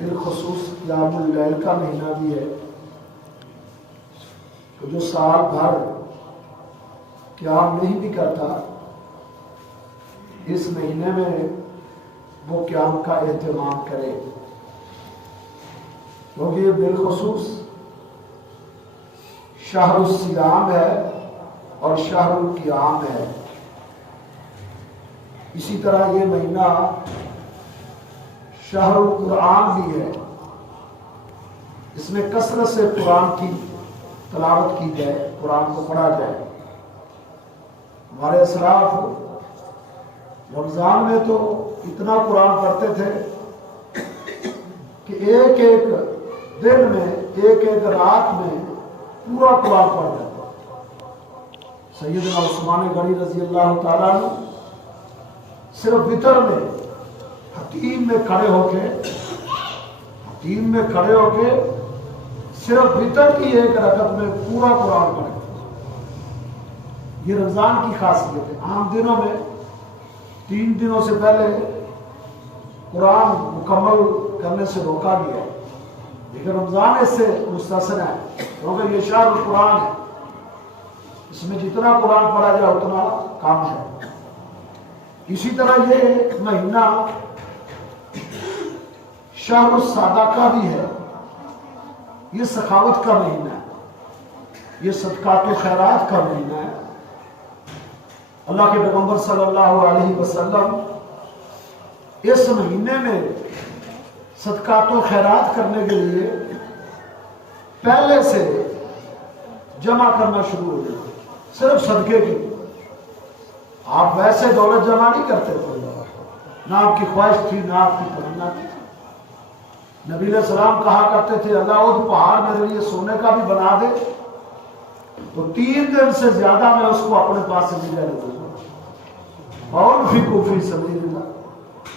بالخصوص قیام اللیل کا مہینہ بھی ہے تو جو سال بھر قیام نہیں بھی کرتا اس مہینے میں وہ قیام کا اہتمام کرے، کیونکہ یہ بالخصوص شہر الصیام ہے اور شہر القیام ہے۔ اسی طرح یہ مہینہ شہر القرآن بھی ہے، اس میں کثرت سے قرآن کی تلاوت کی جائے، قرآن کو پڑھا جائے۔ ہمارے اسلاف رمضان میں تو اتنا قرآن پڑھتے تھے کہ ایک ایک دن میں ایک ایک رات میں پورا قرآن پڑھ جاتا۔ سیدنا عثمان غنی رضی اللہ تعالیٰ عنہ صرف وتر میں حتیم میں کھڑے ہو کے صرف وتر کی ایک رکعت میں پورا قرآن پڑھے۔ یہ رمضان کی خاصیت ہے۔ عام دنوں میں 3 دنوں سے پہلے قرآن مکمل کرنے سے روکا گیا ہے، لیکن رمضان اس سے مستثنی ہے کیونکہ یہ شہر القرآن ہے، اس میں جتنا قرآن پڑھا جائے اتنا کام ہے۔ اسی طرح یہ مہینہ شہر الصدقہ بھی ہے، یہ سخاوت کا مہینہ ہے، یہ صدقات و خیرات کا مہینہ ہے۔ اللہ کے پیغمبر صلی اللہ علیہ وسلم اس مہینے میں صدقات و خیرات کرنے کے لیے پہلے سے جمع کرنا شروع ہو گیا، صرف صدقے کے۔ آپ ویسے دولت جمع نہیں کرتے تھے، نہ آپ کی خواہش تھی نہ آپ کی تمنا تھی۔ نبی علیہ السلام کہا کرتے تھے اللہ وہ پہاڑ میرے لیے سونے کا بھی بنا دے تو 3 دن سے زیادہ میں اس کو اپنے پاس سے نہیں لینے دوں گا، اور فی سبیل اللہ،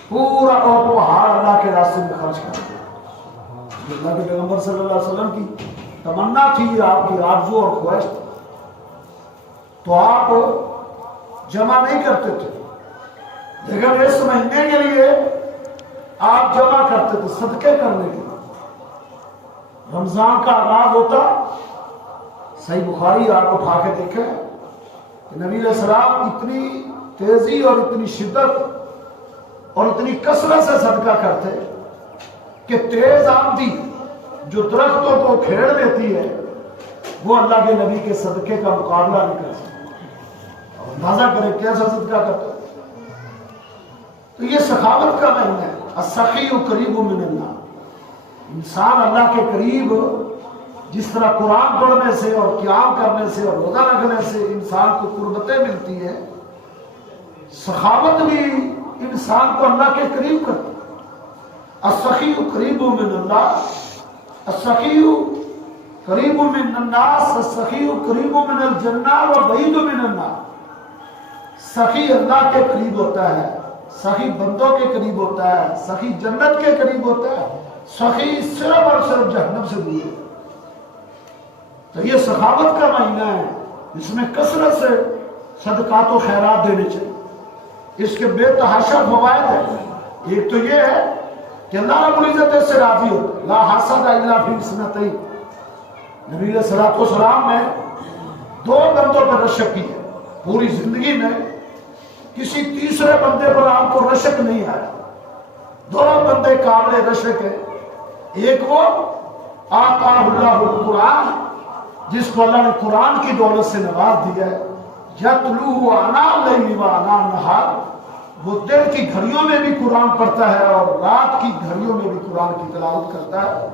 پورا اور پہاڑ اللہ کے راستے میں خرچ کر دیا۔ اللہ کے پیغمبر صلی اللہ علیہ وسلم کی تمنا تھی، آپ کی آرزو اور خواہش تھی، تو آپ جمع نہیں کرتے تھے، لیکن اس مہینے کے لیے آپ جمع کرتے تھے صدقے کرنے کے لیے۔ رمضان کا آغاز ہوتا، صحیح بخاری آپ اٹھا کے دیکھیں کہ نبی علیہ السلام اتنی تیزی اور اتنی شدت اور اتنی کثرت سے صدقہ کرتے کہ تیز آندھی جو درختوں کو کھیڑ دیتی ہے وہ اللہ کے نبی کے صدقے کا مقابلہ نہیں کر سکتی۔ اندازہ کریں کیسا صدقہ کرتے۔ تو یہ سخاوت کا مہینہ ہے۔ السخی قریب من اللہ، انسان اللہ کے قریب جس طرح قرآن پڑھنے سے اور قیام کرنے سے اور روزہ رکھنے سے انسان کو قربتیں ملتی ہیں، سخاوت بھی انسان کو اللہ کے قریب کرتی ہے۔ السخی قریب من اللہ، السخی قریب من الناس، السخی قریب من الجنہ وبعید من النار۔ سخی اللہ کے قریب ہوتا ہے، سخی بندوں کے قریب ہوتا ہے، سخی جنت کے قریب ہوتا ہے، سخی صرف اور صرف جہنم سے دور ہے۔ تو یہ سخاوت کا مہینہ ہے، اس میں کثرت سے صدقات و خیرات دینے چاہیے۔ اس کے بے تحاشا فوائد ہیں۔ ایک تو یہ ہے کہ اللہ رب العزت اس سے راضی ہوتا ہے، لا حسد الا فی اثنتین۔ نبی علیہ الصلوۃ والسلام نے 2 بندوں پر رشک کی ہے، پوری زندگی میں کسی تیسرے بندے پر آپ کو رشک نہیں آیا۔ 2 بندے قابل رشک ہیں، ایک وہ آتاہ اللہ القرآن، جس کو اللہ نے قرآن کی دولت سے نواز دیا ہے، یتلوہ آناء اللیل وآناء النہار، وہ دن کی گھڑیوں میں بھی قرآن پڑھتا ہے اور رات کی گھڑیوں میں بھی قرآن کی تلاوت کرتا ہے۔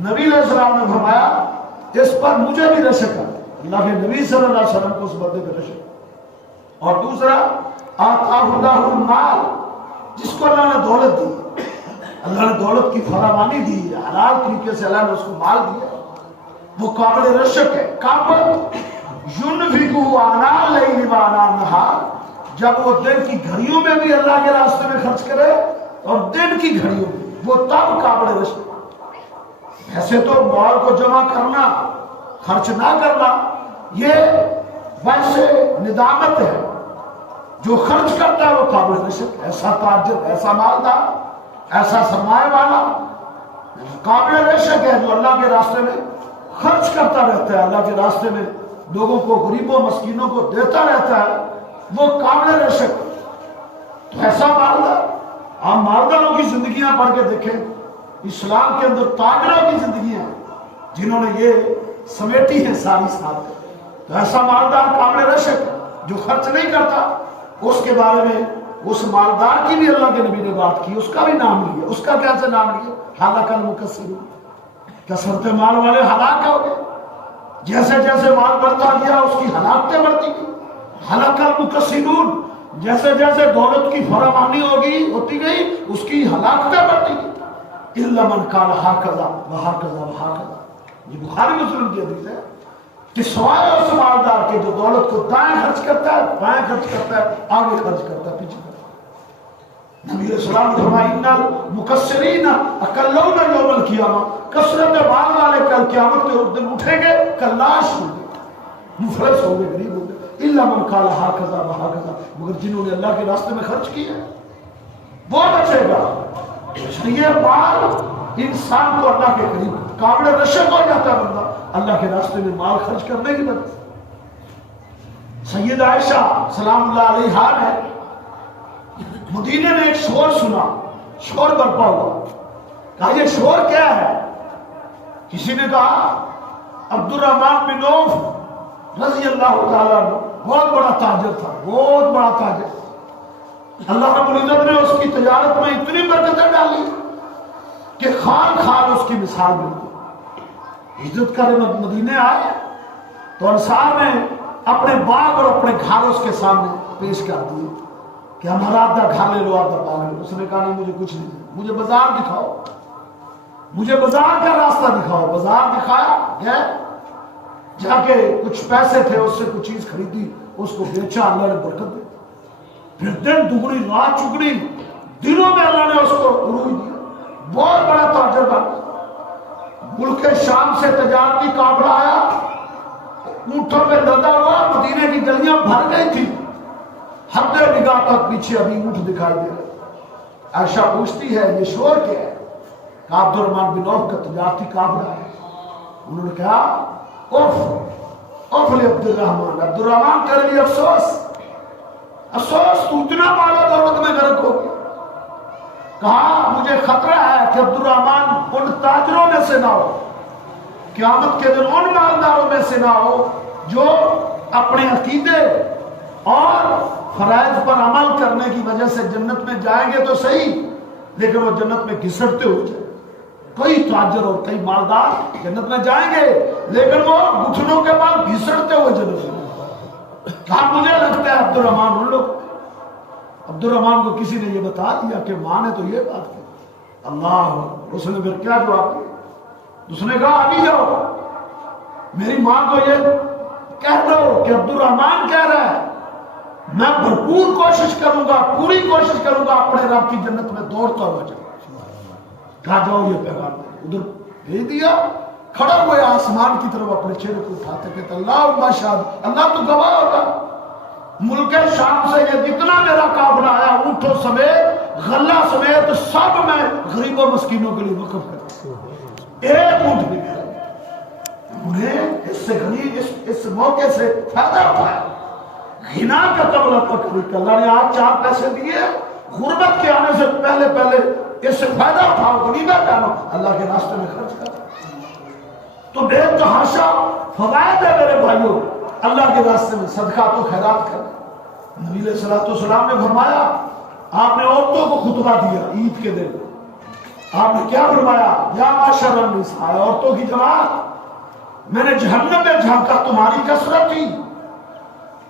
نبی علیہ السلام نے فرمایا اس پر مجھے بھی رشک ہے، اللہ کے نبی صلی اللہ علیہ وسلم کو اس بندے پہ رشک۔ اور دوسرا آتاہ اللہ المال، جس کو اللہ نے دولت دی، اللہ نے دولت کی فراوانی دی، حلال طریقے سے اللہ نے اس کو مال دیا، وہ قابل رشک ہے۔ کب ينفق آناء اللیل وآناء النہار، جب وہ دن کی گھڑیوں میں بھی اللہ کے راستے میں خرچ کرے اور دن کی گھڑیوں میں، وہ تب قابل رشک۔ ایسے تو مال کو جمع کرنا، خرچ نہ کرنا، یہ ویسے ندامت ہے۔ جو خرچ کرتا ہے وہ قابل رشک، ایسا تاجر، ایسا مالدار، ایسا سرمایہ والا۔ قابل رشک ہے جو اللہ کے راستے میں خرچ کرتا رہتا ہے، اللہ کے راستے میں لوگوں کو، غریبوں مسکینوں کو دیتا رہتا ہے، وہ قابل رشک۔ تو ایسا مالدار، آپ مالداروں کی زندگیاں پڑھ کے دیکھیں، اسلام کے اندر تاجروں کی زندگیاں جنہوں نے یہ سمیٹی ہے ساری ساتھ، تو ایسا مالدار قابل رشک جو خرچ نہیں کرتا، اس کے بارے میں اس مالدار کی بھی اللہ کے نبی نے بات کی، اس کا بھی نام لیا۔ اس کا کیسے نام لیا؟ ہلاک المکثرون، کثرت مال والے ہلاک ہو گئے، جیسے جیسے مال بڑھتا گیا اس کی ہلاکتیں بڑھتی گئی۔ ہلاک المکثرون، جیسے جیسے دولت کی فراوانی ہوتی گئی اس کی ہلاکتیں بڑھتی گئی۔ الا من قال ہکذا وہکذا وہکذا، یہ بخاری مسلم کی حدیث ہے کہ سوائے اس مالدار کے جو دولت کو دائیں خرچ کرتا ہے، بائیں خرچ کرتا ہے، آگے خرچ کرتا ہے، پیچھے کرتا ہے۔ نبی علیہ السلام نے فرمایا ان المکثرین اقلون یوم القیامہ، کثرت مال والے کل قیامت کے دن اٹھیں گے کلاش ہوں گے، مفلس ہوں گے، غریب ہوں گے۔ الا من قال ہکذا وہکذا، مگر جنہوں نے اللہ کے راستے میں خرچ کیا وہ بچے گا۔ یہ مال انسان کو اللہ کے قریب قابل رشک ہو جاتا ہے بندہ اللہ کے راستے میں مال خرچ کرنے کی وجہ۔ سید عائشہ سلام اللہ علیہا نے مدینے میں ایک شور سنا، شور برپا ہوا، کہا یہ شور کیا ہے؟ کسی نے کہا عبد الرحمن بن عوف رضی اللہ تعالیٰ عنہ بہت بڑا تاجر تھا، بہت بڑا تاجر، اللہ رب العزت نے اس کی تجارت میں اتنی برکتیں ڈالی کہ خان خان اس کی مثال ملی۔ عزت کرے مدینے آئے تو انصار نے اپنے باغ اور اپنے گھر اس کے سامنے پیش کر دیے کہ ہمارا آدھا گھر لے لو، آدھا باغ لے لو۔ اس نے کہا نہیں، مجھے کچھ نہیں، مجھے بازار دکھاؤ، مجھے بازار کا راستہ دکھاؤ۔ بازار دکھایا گیا، جا کے کچھ پیسے تھے اس سے کچھ چیز خریدی، اس کو بیچا، اللہ نے برکت دی۔ پھر دن دگنی رات چگنی، دنوں میں اللہ نے اس کو عروج دیا، بہت بڑا تاجر بنا۔ ملک شام سے تجارتی قافلہ آیا، اونٹوں پہ لدا ہوا، مدینے کی گلیاں بھر گئی تھی، حد نگاہ تک پیچھے ابھی اونٹ دکھائی دے رہے۔ عائشہ پوچھتی ہے یہ شور کیا ہے؟ کہا عبد الرحمن بن عوف کا تجارتی قافلہ ہے۔ انہوں نے کہا اوف اوف عبد الرحمن، عبد الرحمن کر لی افسوس، افسوس تو اتنا مال و دولت میں غرق ہو گیا۔ کہا مجھے خطرہ ہے کہ عبد الرحمن ان تاجروں میں سے نہ ہو، قیامت کے دن ان مالداروں میں سے نہ ہو جو اپنے عقیدے اور فرائض پر عمل کرنے کی وجہ سے جنت میں جائیں گے تو صحیح، لیکن وہ جنت میں گھسٹتے ہو جائیں۔ کئی تاجر اور کئی مالدار جنت میں جائیں گے لیکن وہ گھٹنوں کے بعد گھسٹتے ہوئے جنت میں۔ کہا مجھے لگتا ہے عبد الرحمن ان لوگ۔ عبد الرحمن کو کسی نے یہ بتا دیا کہ ماں نے تو یہ بات کی، اللہ، اس نے پھر کیا جواب دیا؟ اس نے کہا ابھی جاؤ میری ماں کو یہ کہہ دو کہ عبد الرحمن کہہ رہا ہے میں بھرپور کوشش کروں گا، پوری کوشش کروں گا اپنے رب کی جنت میں دوڑتا ہوا جاؤں۔ کہا جاؤ یہ پیغام ادھر بھیج دیا۔ کھڑا ہوئے آسمان کی طرف اپنے چہرے کو اٹھاتے کہتے اللہ شاہد، اللہ تو گواہ ہوگا، ملک شام سے یہ جتنا میرا قافلہ آیا اونٹوں سمیت غلہ سمیت سب میں غریبوں مسکینوں کے لیے وقف کرتا، ایک اونٹ بھی نہیں۔ انہیں اس سے غنی اس موقع سے فائدہ اٹھایا، غنا کا قبل فقر۔ اللہ نے آج 4 پیسے دیے، غربت کے آنے سے پہلے اس سے فائدہ اٹھاؤ، غنیمت جانو، اللہ کے راستے میں خرچ کرو۔ تو بے تحاشا فوائد ہے میرے بھائیوں اللہ کے راستے میں صدقات و خیرات کرنا۔ نبی علیہ السلام نے فرمایا، آپ نے عورتوں کو خطبہ دیا عید کے دن، آپ نے کیا فرمایا؟ یا معاشر النساء، عورتوں کی جماعت، میں نے جہنم میں جھانکا تمہاری کثرت تھی۔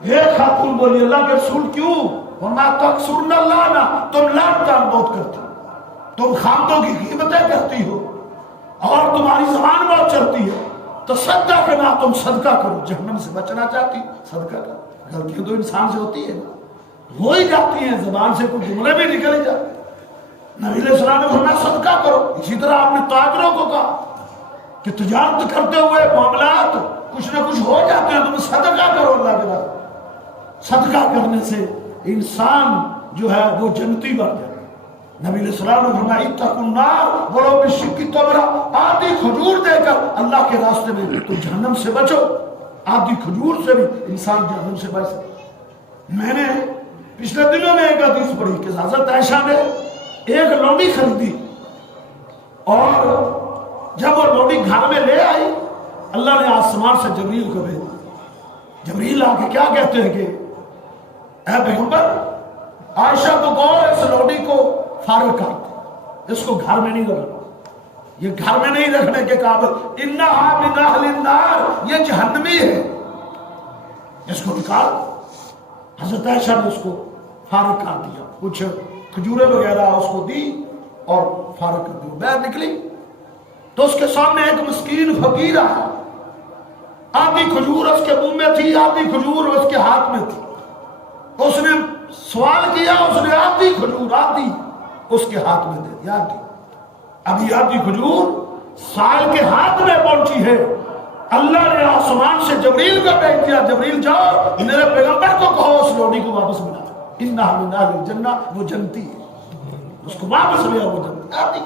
ایک خاتون بولی اللہ کے رسول کیوں؟ فرمایا تکسرن اللہ نا، تم لعن کا بہت کرتی، تم خامدوں کی قیمتیں کرتی ہو اور تمہاری زبان بہت چلتی ہے، تو صدقہ کرنا، تم صدقہ کرو، جہنم سے بچنا چاہتی صدقہ کرو۔ غلطیاں تو انسان سے ہوتی ہے، ہو ہی جاتی ہیں، زبان سے کچھ جملے بھی نکل ہی جاتے ہیں۔ نبی علیہ السلام نے فرمایا صدقہ کرو۔ اسی طرح آپ نے تاجروں کو کہا کہ تجارت کرتے ہوئے معاملات کچھ نہ کچھ ہو جاتے ہیں، تم صدقہ کرو اللہ کے راستے۔ صدقہ کرنے سے انسان جو ہے وہ جنتی بن جائے۔ نبی علیہ السلام نے فرمایا اتقوا النار ولو بشق تمرہ، آدھی کھجور دے کر اللہ کے راستے میں تو جہنم سے بچو۔ آدھی کھجور سے بھی انسان جہنم سے بچ سکتا۔ میں نے پچھلے دنوں میں ایک حدیث پڑھی کہ حضرت عائشہ نے ایک لوڈی خریدی، اور جب وہ لوڈی گھر میں لے آئی اللہ نے آسمان سے جبریل کو بھیجا۔ جبریل آ کے کیا کہتے ہیں کہ اے پیغمبر عائشہ کو کہو اس لوڈی کو فارغ کر دے، اس کو گھر میں نہیں رکھنا، یہ گھر میں نہیں رکھنے کے قابل، انہا من اہل النار، یہ جہنمی ہے، اس کو نکال۔ حضرت عائشہ نے اس کو فارغ کر دیا، کچھ کھجوریں وغیرہ اس کو دی اور فارغ کر دی۔ باہر نکلی تو اس کے سامنے ایک مسکین فقیر آیا، آدھی کھجور اس کے منہ میں تھی، آدھی کھجور اس کے ہاتھ میں تھی۔ اس نے سوال کیا، اس نے آدھی کھجور آدھی اس کے ہاتھ میں دے دی، آدھی۔ اب یہ آدھی کھجور سائل کے ہاتھ میں پہنچی ہے، اللہ نے آسمان سے جبریل کو بھیج دیا، جبریل جاؤ میرے پیغمبر کو کہو اس لوڈی کو واپس ملا، انہا من اہل الجنہ، وہ جنتی ہے، اس کو واپس لیا، وہ جنتی۔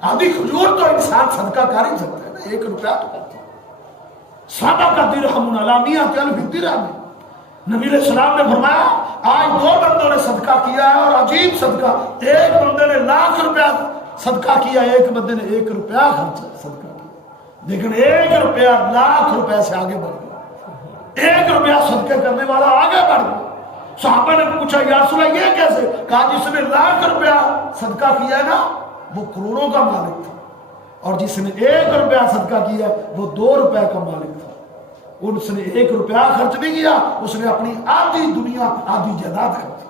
آدھی کھجور تو انسان صدقہ کر ہی سکتا ہے نا، 1 روپیہ تو کرتا ہے۔ صدقہ درہم علی مئۃ الف درہم، نبی علیہ السلام نے فرمایا آج 2 بندوں نے صدقہ کیا ہے، اور عجیب صدقہ، ایک بندے نے 1,00,000 روپیہ صدقہ کیا، ایک بندے نے 1 روپیہ خرچ صدقہ کیا، لیکن 1 روپیہ 1,00,000 روپے سے آگے بڑھ گیا، 1 روپیہ صدقہ کرنے والا آگے بڑھ گیا۔ صحابہ نے پوچھا یا رسول اللہ یہ کیسے؟ کہا جس نے 1,00,000 روپیہ صدقہ کیا ہے نا وہ کروڑوں کا مالک تھا، اور جس نے 1 روپیہ صدقہ کیا وہ 2 روپے کا مالک تھا۔ اس نے 1 روپیہ خرچ نہیں کیا، اس نے اپنی آدھی دنیا آدھی جائیداد خرچ کی۔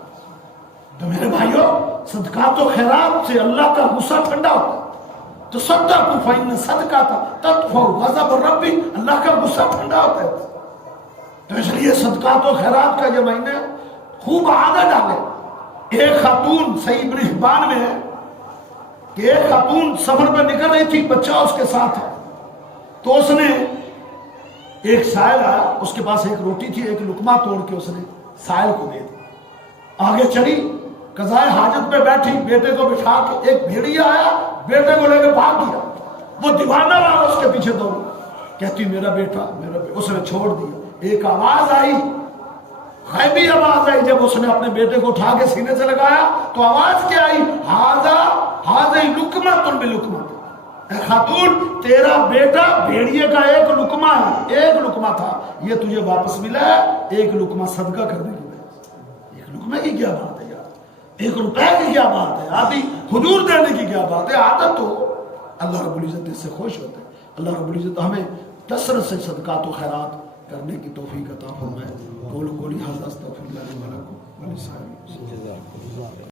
تو میرے بھائیوں صدقات و خیرات سے اللہ کا غصہ ٹھنڈا ہوتا ہے، تو صدقوا فإن صدقۃ تطفئ غضب الرب، اللہ کا غصہ ٹھنڈا ہوتا ہے۔ تو اس لیے صدقات و خیرات کا یہ مہینے خوب عادت ڈالے۔ ایک خاتون صحیح ابن حبان میں ہے کہ ایک خاتون سفر پہ نکل رہی تھی، بچہ اس کے ساتھ ہے، تو اس نے ایک سائل آیا، اس کے پاس ایک روٹی تھی، ایک لقمہ توڑ کے اس نے سائل کو دے دی، آگے چلی، قضائے حاجت پہ بیٹھی، بیٹے کو بٹھا کے ایک بھیڑیا آیا، بیٹے کو لے کے بھاگ گیا، وہ دیوانہ والا اس کے پیچھے دوڑ، کہتی میرا بیٹا میرا بیٹا، اس نے چھوڑ دیا۔ ایک آواز آئی، غیبی آواز آئی، جب اس نے اپنے بیٹے کو اٹھا کے سینے سے لگایا تو آواز کیا آئی؟ ہاذا لقمۃ بلقمۃ، اے خاتون تیرا بیٹا بھیڑیے کا 1 لقمہ ہے، 1 لقمہ تھا، یہ تجھے واپس ملا ہے 1 لقمہ صدقہ کرنے کی وجہ سے۔ 1 لقمہ کی کیا بات ہے یار، 1 روپے کی کیا بات ہے، آدھی کھجور دینے کی کیا بات ہے۔ عادت تو اللہ رب العزت اس سے خوش ہوتا ہے۔ اللہ رب العزت ہمیں کثرت سے صدقات و خیرات کرنے کی توفیق عطا فرمائے۔ قول قولی ھذا استغفر اللہ لي ولکم ولسائر